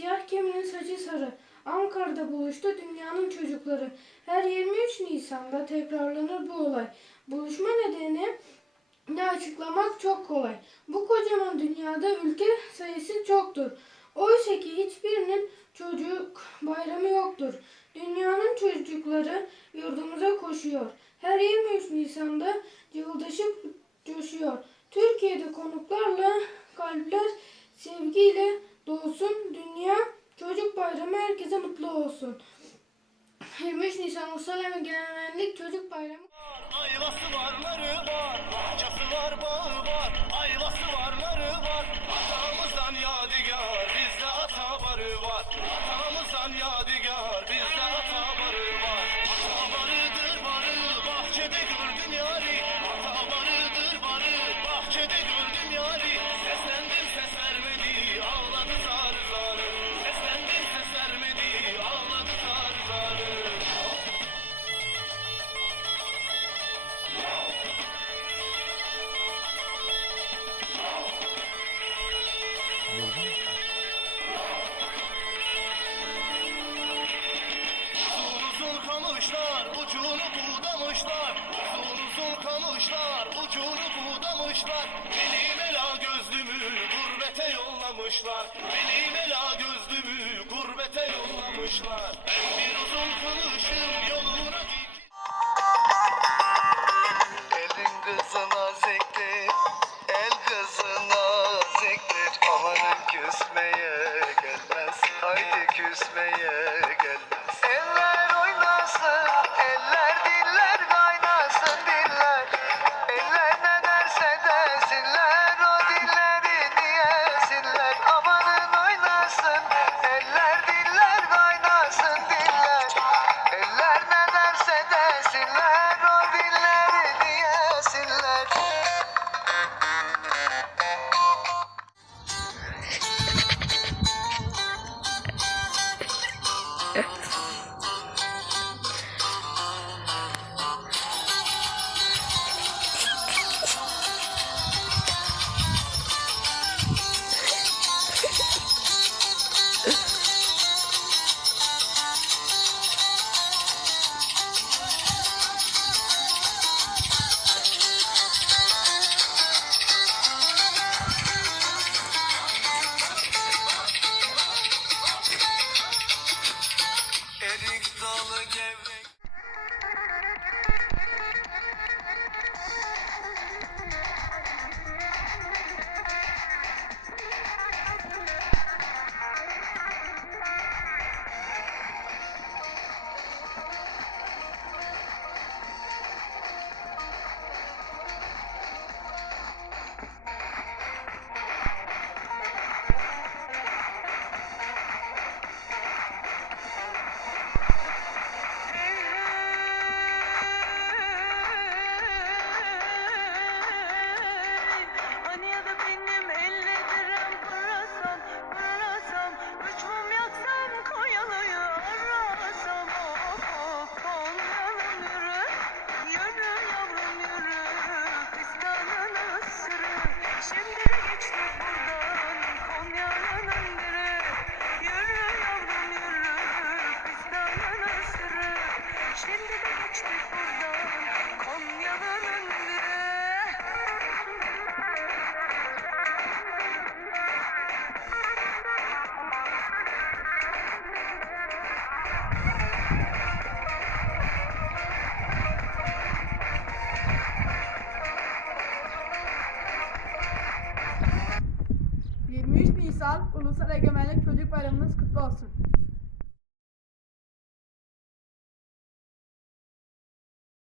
Siyah geminin saçı sarı. Ankara'da buluştu dünyanın çocukları. Her 23 Nisan'da tekrarlanır bu olay. Buluşma nedeni ne açıklamak çok kolay. Bu kocaman dünyada ülke sayısı çoktur. Oysa ki hiçbirinin çocuk bayramı yoktur. Dünyanın çocukları yurdumuza koşuyor. Her 23 Nisan'da yıldaşıp coşuyor. Türkiye'de konuklarla kalpler sevgiyle dolsun. Dünya Çocuk Bayramı herkese mutlu olsun. 23 Nisan Ulusal Egemenlik Çocuk Bayramı Ayvası varları var, bahçesi var, kamışlar ucunu budamışlar. Uzun uzun kamışlar ucunu budamışlar. Benim ela gözlümü gurbete yollamışlar. Benim ela gözlümü gurbete yollamışlar küsmeye gelmez, haydi küsmeye Erik dalı gevrek. ...23 Nisan Ulusal Egemenlik Çocuk Bayramınız kutlu olsun.